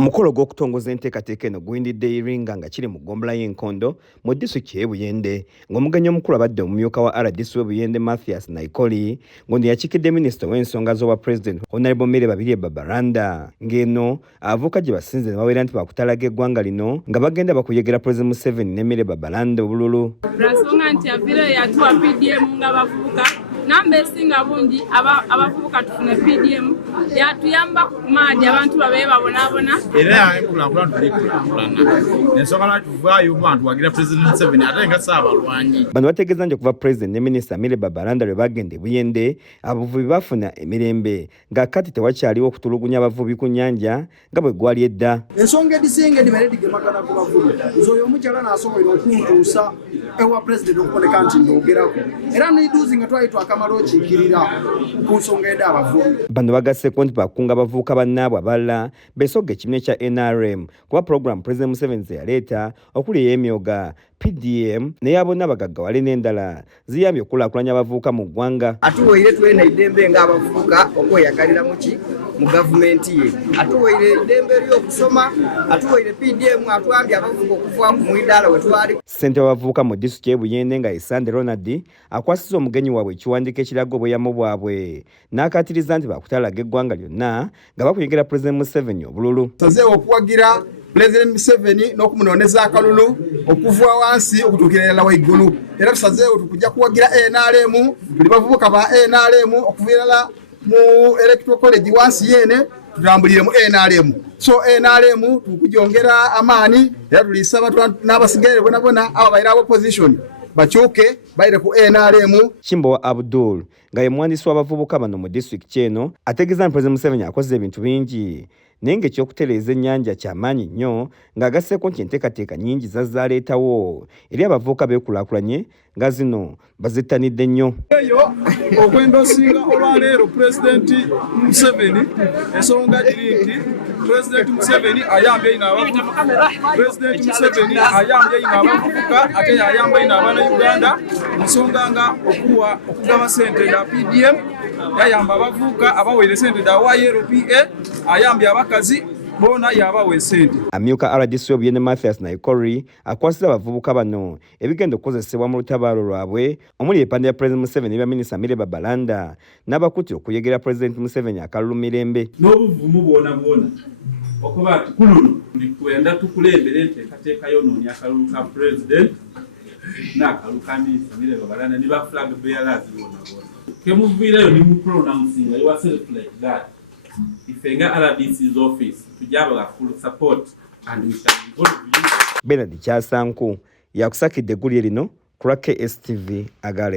Omukolo gw'okutongoza enteekateeka eno guyindidde Iringa nga kiri mu ggombolola y'Enkondo mu disitulikiti y'e Buyende ng'omugenyi omukulu abadde omumyuka wa RDC w'e Buyende Mathias Naikoli ng'ono yakiikidde minisita w'ensonga z'obwa Pulezidenti Honorable Mary Babirye Babalanda ng'eno abavubuka gye basinze ne baweera nti bakutalaga eggwanga lino nga bagenda bakuyegera Pulezidenti Museveni ne Mary Babalanda obululu. Lwasonga nti aviire yatuwa PDM nga bavubuka namba esinga bungi abavubuka tufune PDM yatuyamba ku maadi abantu babe babonaabona era enkulaakulana tulikulaakulana ensonga lwaki tuvaayo abantu wagira Pulezidenti Museveni ate nga saabalwanyi. Bano bategeeza nti okuva Pulezidenti ne Minisita Mary Babalanda lwe bagenda e Buyende abavubi bafuna emirembe nga kati tewakyaliwo okutulugunya abavubi ku nnyanja nga bwe gwali edda. Ensonga edisinga edibeera digemagana ku bavubi nz'oyo omukyala n'asobola okuntuusa ewa Pulezidenti okuboneka nti ndoogerako era niduuzi nga twali twakamala okiikirira ku nsonga edda abavubi. Bano bagasseeko nti bakunga abavubuka bannaabwe abalala beesogga ekibiina kya NRM kuba pulogulaamu Pulezidenti Museveni ze yaleeta okuli ey'emyoga PDM naye bonna bagaggawale n'endala ziyambye okukulaakulanya abavubuka mu ggwanga. Atuweire twena eddembe ng'abavubuka okweyagalira mu gavumenti ye, atuweire eddembe ly'okusoma, atuweire PDM atwambye abavubuka okuva ku mwidaala we twali. Ssentebe w'abavubuka mu disitulikiti y'e Buyende nga Isande Ronald akwasizza omugenyi waabwe ekiwandiiko ekiraga obweyamo bwabwe n'akatiriza nti bakutalaga eggwanga lyonna nga bakuyegera Pulezidenti Museveni obululu. Tusazeewo okuwagira Pulezidenti Museveni n'okumunoonyeza akalulu okuva wansi okutuukirira waigulu era tusazeewo tukujja kuwagira NRM tuli bavubuka ba NRM okuviirala mu Electoral College wansi yene tutambulire mu NRM so NRM tukujongera amaani era tulisaba n'abasigaire bonabona abo baira opposition bakyuke baire ku NRM. Kimbowa Abdul nga ye muwandiisi w'abavubuka bano mu disitulikiti eno ategeeza nti Pulezidenti Museveni akoze ebintu bingi naye ng'ekyokutereeza ennyanja kyamaanyi nnyo ng'agasseeko nti enteekateeka nnyingi zazaaleetawo eri abavubuka beekulaakulanye nga zino bazittanidde nnyo. Eyo ogwenda osinga olwaleero Pulezidenti Museveni ensonga giri nti Pulezidenti Museveni ayambye ino abavubuka, Pulezidenti Museveni ayambye ino abavubuka ate yayamba ino abaana Uganda ensonga nga okugaba ssente za PDM yayamba abavubuka abaweere ssente za YLPA ayambye abakazi bona yabawe ssente. Amyuka RDC Buyende Mathias Naikoli akwasizza abavubuka bano ebigenda okukozesebwa mu lutabaalo lwabwe omuli epande ya Pulezidenti Museveni ne Minisita Mary Babalanda n'abakuutira okuyegera Pulezidenti Museveni akalulu mirembe. N'obuvumu bwona okuba ati kululu tulikwenda tukulembera enteekateeka y'onoonya akalulu ka Pulezidenti n'akalulu ka Minisita Mary Babalanda ne ba flag bearers bonna. Kemuviirayo ne mu pronouncing you are self like that. Ifenga RDC's office tujaba full support and we shall involve you. Bernard Kyasanku yakusakidde eggulire lino ku KSTV Agalero.